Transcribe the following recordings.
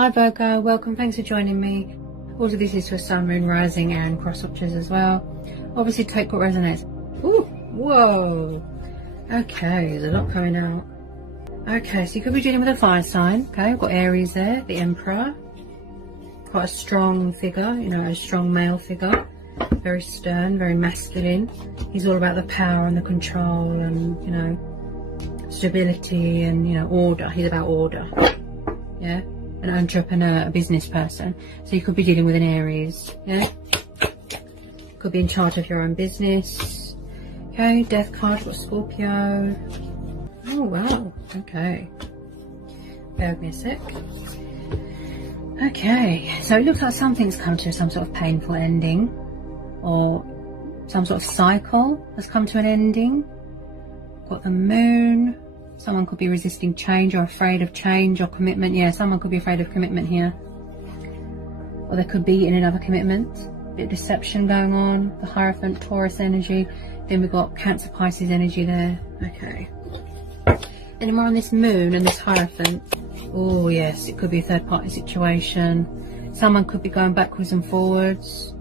Hi Virgo, welcome, thanks for joining me. Also this is for Sun, Moon, Rising and cross watchers as well. Obviously take what resonates. Ooh, whoa. Okay, there's a lot coming out. Okay, so you could be dealing with a fire sign. Okay, we've got Aries there, the Emperor. Quite a strong figure, you know, a strong male figure. Very stern, very masculine. He's all about the power and the control and, you know, stability and, you know, order. He's about order. Yeah, an entrepreneur, a business person. So you could be dealing with an Aries. Yeah, could be in charge of your own business. Okay, Death card for Scorpio. Oh wow, okay. Bear with me a sec. Okay, so it looks like something's come to some sort of painful ending, or some sort of cycle has come to an ending. Got the Moon. Someone could be resisting change or afraid of change or commitment. Yeah, someone could be afraid of commitment here. Or they could be in another commitment. A bit of deception going on. The Hierophant, Taurus energy. Then we've got Cancer, Pisces energy there. Okay. Any more on this Moon and this Hierophant? Oh yes, it could be a third party situation. Someone could be going backwards and forwards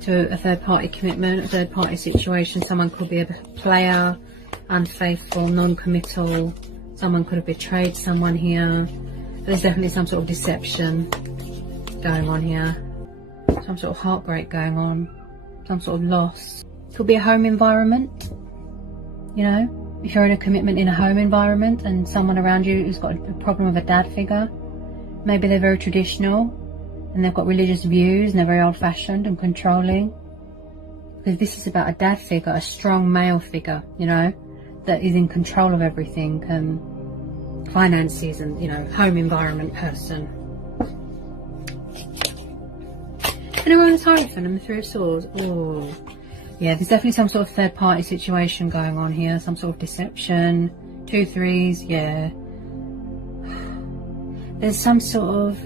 to a third party commitment, a third party situation. Someone could be a player, unfaithful, non-committal. Someone could have betrayed someone here. There's definitely some sort of deception going on here. Some sort of heartbreak going on. Some sort of loss. Could be a home environment. You know, if you're in a commitment in a home environment and someone around you who's got a problem with a dad figure, maybe they're very traditional and they've got religious views and they're very old-fashioned and controlling. Because this is about a dad figure, a strong male figure, you know, that is in control of everything and finances and, you know, home environment person. And around the Hierophant and the Three of Swords. Oh, yeah, there's definitely some sort of third party situation going on here, some sort of deception. 2 threes, yeah. There's some sort of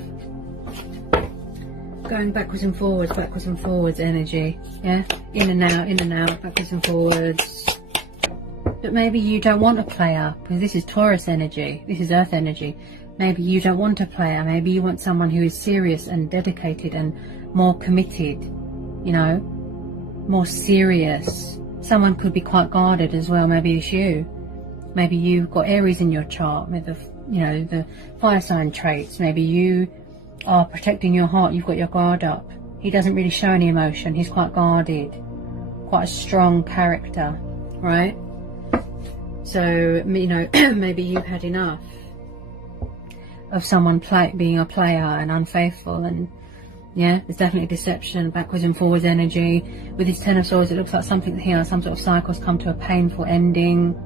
going backwards and forwards energy, yeah, in and out, backwards and forwards. But maybe you don't want a player, because this is Taurus energy, this is earth energy. Maybe you don't want a player, maybe you want someone who is serious and dedicated and more committed, you know, more serious. Someone could be quite guarded as well. Maybe it's you. Maybe you've got Aries in your chart with the, you know, the fire sign traits. Maybe you are protecting your heart, you've got your guard up. He doesn't really show any emotion, he's quite guarded, quite a strong character, right? So, you know, maybe you've had enough of someone being a player and unfaithful, and yeah, there's definitely deception, backwards and forwards energy. With this Ten of Swords, it looks like something here, some sort of cycle's come to a painful ending.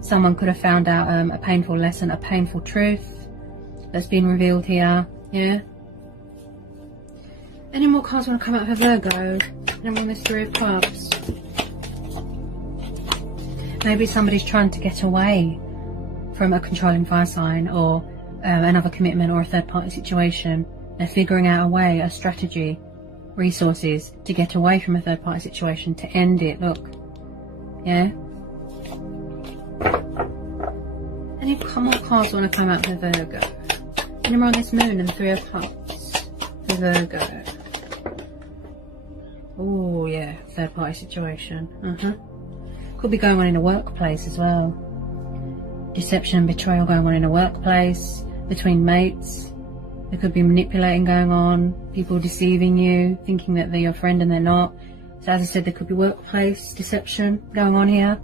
Someone could have found out a painful lesson, a painful truth that's been revealed here. Yeah. Any more cards want to come out for Virgo? And on this Three of Cups. Maybe somebody's trying to get away from a controlling fire sign or another commitment or a third party situation. They're figuring out a way, a strategy, resources to get away from a third party situation, to end it. Look. Yeah. Any more cards want to come out for Virgo? And we're on this Moon and Three of Cups for Virgo. Oh yeah, third party situation. Could be going on in a workplace as well. Deception and betrayal going on in a workplace, between mates. There could be manipulating going on, people deceiving you, thinking that they're your friend and they're not. So as I said, there could be workplace deception going on here.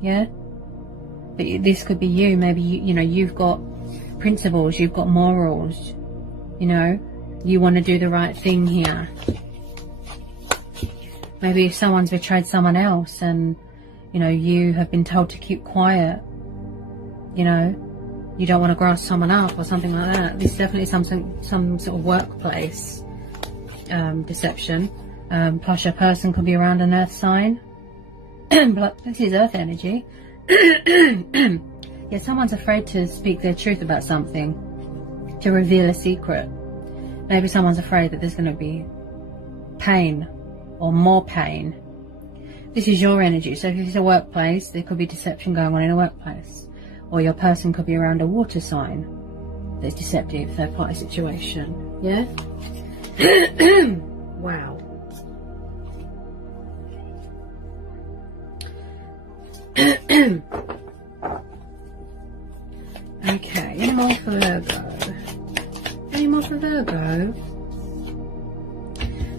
Yeah. But this could be you. Maybe you know, you've got principles, you've got morals, you know, you want to do the right thing here. Maybe if someone's betrayed someone else and, you know, you have been told to keep quiet, you know, you don't want to grass someone up or something like that. This is definitely some sort of workplace deception. Plus your person could be around an earth sign. But this is earth energy. Yeah, someone's afraid to speak their truth about something, to reveal a secret. Maybe someone's afraid that there's going to be pain or more pain. This is your energy. So if it's a workplace, there could be deception going on in a workplace. Or your person could be around a water sign. that's deceptive, third party situation. Yeah. Wow. Okay, any more for Virgo? Any more for Virgo?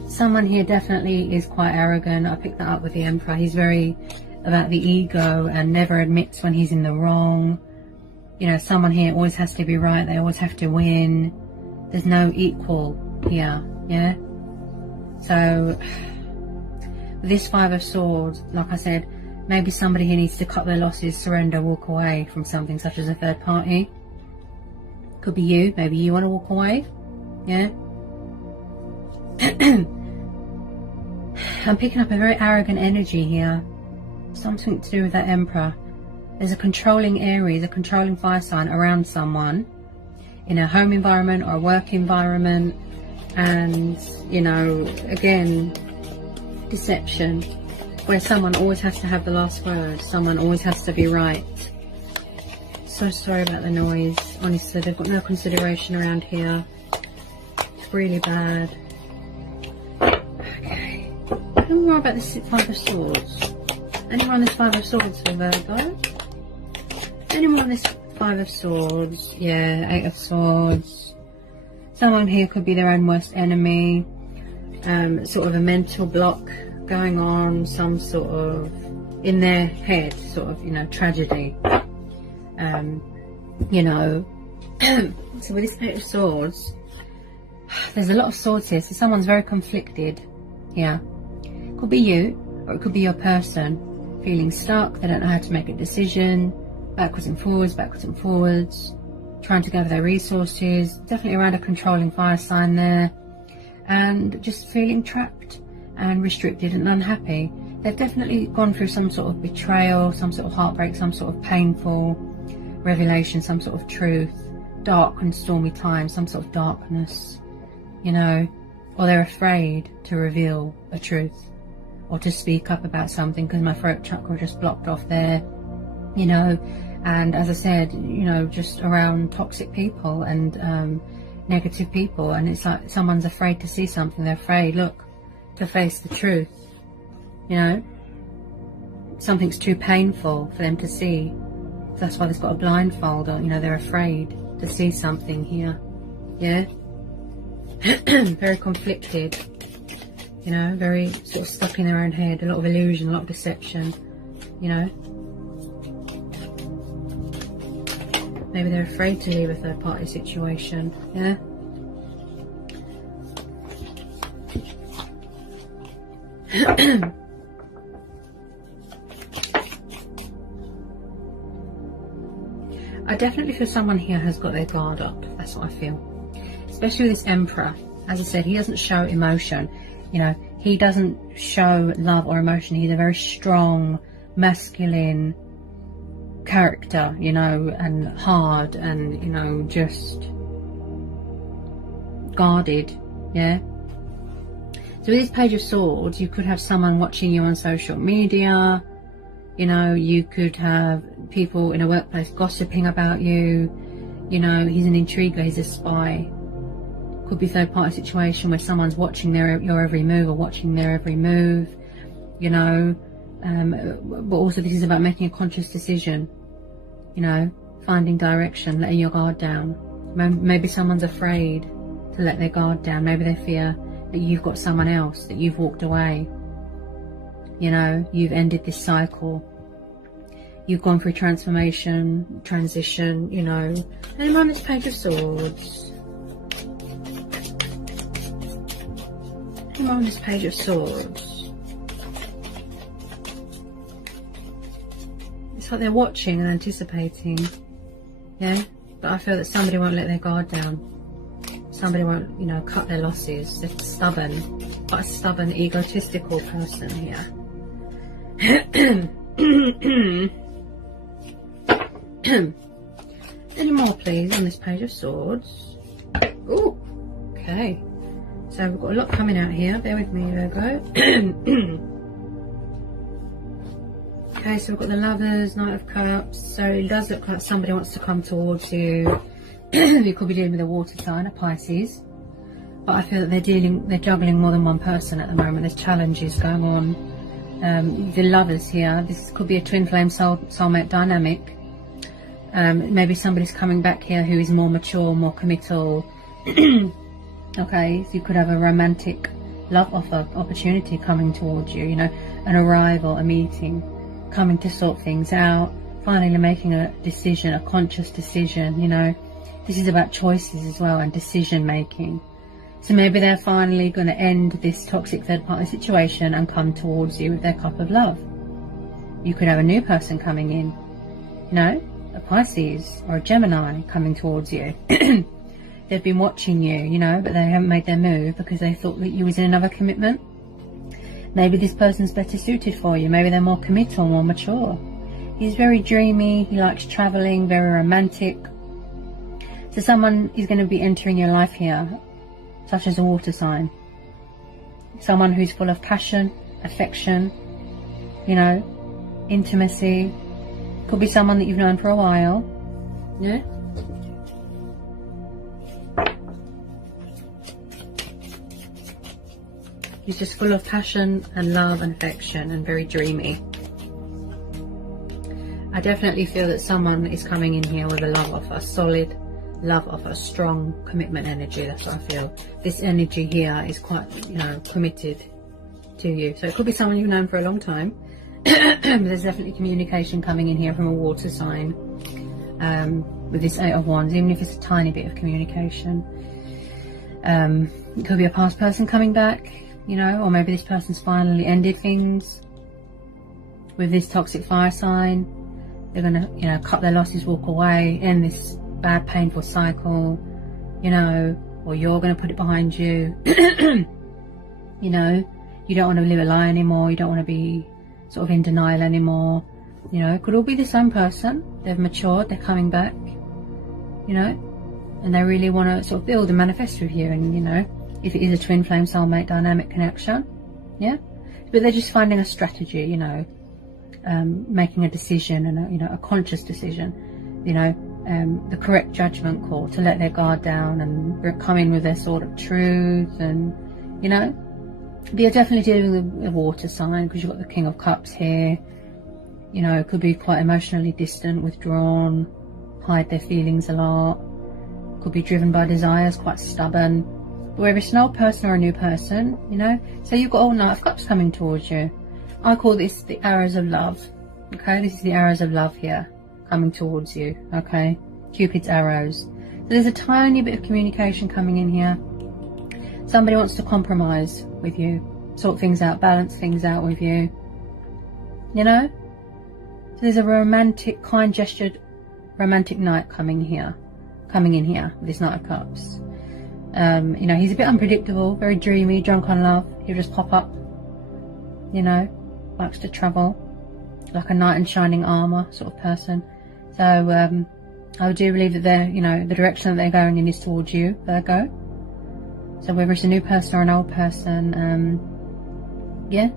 Someone here definitely is quite arrogant. I picked that up with the Emperor. He's very about the ego and never admits when he's in the wrong. You know, someone here always has to be right. They always have to win. There's no equal here, yeah? So, with this Five of Swords, like I said, maybe somebody here needs to cut their losses, surrender, walk away from something such as a third party. Could be you. Maybe you want to walk away. Yeah. I'm picking up a very arrogant energy here. Something to do with that Emperor. There's a controlling Aries, a controlling fire sign around someone in a home environment or a work environment. And, you know, again, deception. Where someone always has to have the last word. Someone always has to be right. So sorry about the noise. Honestly, they've got no consideration around here. It's really bad. Okay. Any more about this Five of Swords? Any more on this Five of Swords for Virgo? Any more on this Five of Swords? Yeah, Eight of Swords. Someone here could be their own worst enemy. Sort of a mental block going on, some sort of in their head, sort of, you know, tragedy. You know, so with this Eight of Swords, there's a lot of swords here, so someone's very conflicted. Yeah, could be you, or it could be your person feeling stuck. They don't know how to make a decision, backwards and forwards, trying to gather their resources. Definitely around a controlling fire sign there, and just feeling trapped and restricted and unhappy. They've definitely gone through some sort of betrayal, some sort of heartbreak, some sort of painful revelation, some sort of truth, dark and stormy times, some sort of darkness, you know, or they're afraid to reveal a truth or to speak up about something because my throat chakra just blocked off there, you know. And as I said, you know, just around toxic people and negative people, and it's like someone's afraid to see something. They're afraid, look, to face the truth, you know. Something's too painful for them to see. That's why they've got a blindfold on, you know. They're afraid to see something here. Yeah. Very conflicted, you know, very sort of stuck in their own head, a lot of illusion, a lot of deception, you know. Maybe they're afraid to leave a third party situation. Yeah. I definitely feel someone here has got their guard up. That's what I feel. Especially with this Emperor. As I said, he doesn't show emotion. You know, he doesn't show love or emotion. He's a very strong, masculine character, you know, and hard and, you know, just guarded. Yeah. So with this Page of Swords, you could have someone watching you on social media. You know, you could have people in a workplace gossiping about you. You know, he's an intriguer, he's a spy. Could be third party situation where someone's watching your every move or watching their every move. You know, but also this is about making a conscious decision. You know, finding direction, letting your guard down. Maybe someone's afraid to let their guard down. Maybe they fear that you've got someone else, that you've walked away. You know, you've ended this cycle. You've gone through transformation, transition, you know. And on this Page of Swords. And on this Page of Swords. It's like they're watching and anticipating. Yeah? But I feel that somebody won't let their guard down. Somebody won't, you know, cut their losses. They're stubborn. Quite a stubborn, egotistical person here. Any more please on this Page of Swords? Oh, okay. So we've got a lot coming out here. Bear with me, Virgo. Okay, so we've got the Lovers, Knight of Cups. So it does look like somebody wants to come towards you. You could be dealing with a water sign, a Pisces. But I feel that they're juggling more than one person at the moment. There's challenges going on. The lovers here, this could be a twin flame soulmate dynamic. Maybe somebody's coming back here who is more mature, more committal. Okay, so you could have a romantic love offer opportunity coming towards you, you know, an arrival, a meeting, coming to sort things out, finally making a decision, a conscious decision, you know. This is about choices as well and decision making. So maybe they're finally going to end this toxic third party situation and come towards you with their cup of love. You could have a new person coming in, you know, a Pisces or a Gemini coming towards you. They've been watching you, you know, but they haven't made their move because they thought that you was in another commitment. Maybe this person's better suited for you. Maybe they're more committal, more mature. He's very dreamy. He likes traveling, very romantic. So someone is going to be entering your life here, such as a water sign. Someone who's full of passion, affection, you know, intimacy. Could be someone that you've known for a while. Yeah. He's just full of passion and love and affection and very dreamy. I definitely feel that someone is coming in here with a love offer, solid love offer, strong commitment energy. That's what I feel. This energy here is quite, you know, committed to you. So it could be someone you've known for a long time. There's definitely communication coming in here from a water sign with this Eight of Wands, even if it's a tiny bit of communication. It could be a past person coming back, you know, or maybe this person's finally ended things with this toxic fire sign. They're gonna, you know, cut their losses, walk away, end this bad, painful cycle, you know, or you're gonna put it behind you. You know, you don't want to live a lie anymore. You don't want to be sort of in denial anymore. You know, it could all be the same person. They've matured, they're coming back, you know, and they really want to sort of build and manifest with you. And, you know, if it is a twin flame soulmate dynamic connection, yeah, but they're just finding a strategy, you know, making a decision and you know, a conscious decision, you know, the correct judgment call to let their guard down and come in with their sort of truth. And, you know, you're definitely dealing with a water sign because you've got the King of Cups here. You know, it could be quite emotionally distant, withdrawn, hide their feelings a lot, could be driven by desires, quite stubborn. But whether it's an old person or a new person, you know, so you've got all Knight of Cups coming towards you. I call this the arrows of love. Okay, this is the arrows of love here coming towards you. Okay, Cupid's arrows. So there's a tiny bit of communication coming in here. Somebody wants to compromise with you, sort things out, balance things out with you, you know. So there's a romantic, kind-gestured romantic knight coming in here with this Knight of Cups. You know, he's a bit unpredictable, very dreamy, drunk on love. He'll just pop up, you know, likes to travel, like a knight in shining armour sort of person. So I do believe that they're, you know, the direction that they're going in is towards you, Virgo. So whether it's a new person or an old person, yeah,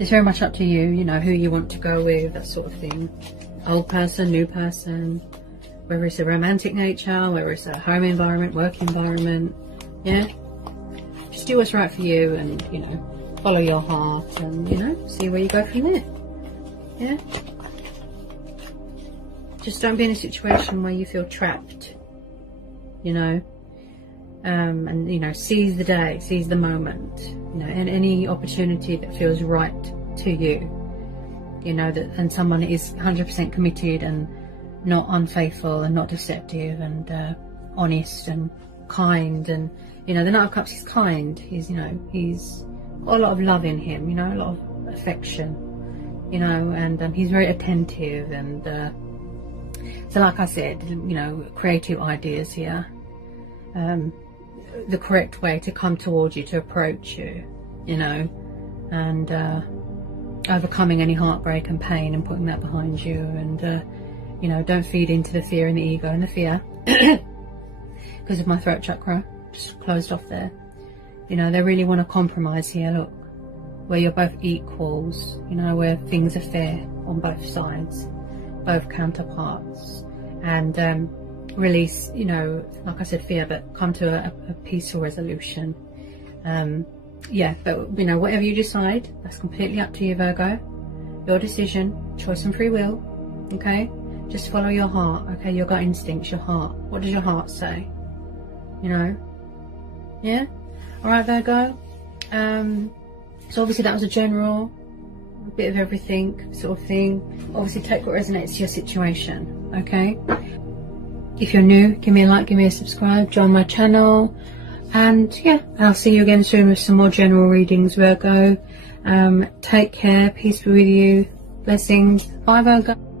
it's very much up to you, you know, who you want to go with, that sort of thing. Old person, new person, whether it's a romantic nature, whether it's a home environment, work environment, yeah. Just do what's right for you and, you know, follow your heart and, you know, see where you go from there, yeah. Just don't be in a situation where you feel trapped, you know. And, you know, seize the day, seize the moment, you know, and any opportunity that feels right to you, you know, that, and someone is 100% committed and not unfaithful and not deceptive and honest and kind. And, you know, the Knight of Cups is kind. He's, you know, he's got a lot of love in him, you know, a lot of affection, you know, and he's very attentive. And so like I said, you know, creative ideas here. The correct way to come towards you, to approach you, you know, and overcoming any heartbreak and pain and putting that behind you. And you know, don't feed into the fear and the ego and the fear because of my throat chakra just closed off there. You know, they really want to compromise here, look, where you're both equals, you know, where things are fair on both sides, both counterparts. And release, you know, like I said, fear, but come to a peaceful resolution. Yeah, but you know, whatever you decide, that's completely up to you, Virgo. Your decision, choice and free will. Okay, just follow your heart. Okay, your gut instincts, your heart. What does your heart say? You know. Yeah. All right, Virgo. So obviously that was a general, a bit of everything sort of thing. Obviously take what resonates to your situation. Okay. If you're new, give me a like, give me a subscribe, join my channel. And yeah, I'll see you again soon with some more general readings, Virgo. Take care, peace be with you, blessings. Bye, Virgo.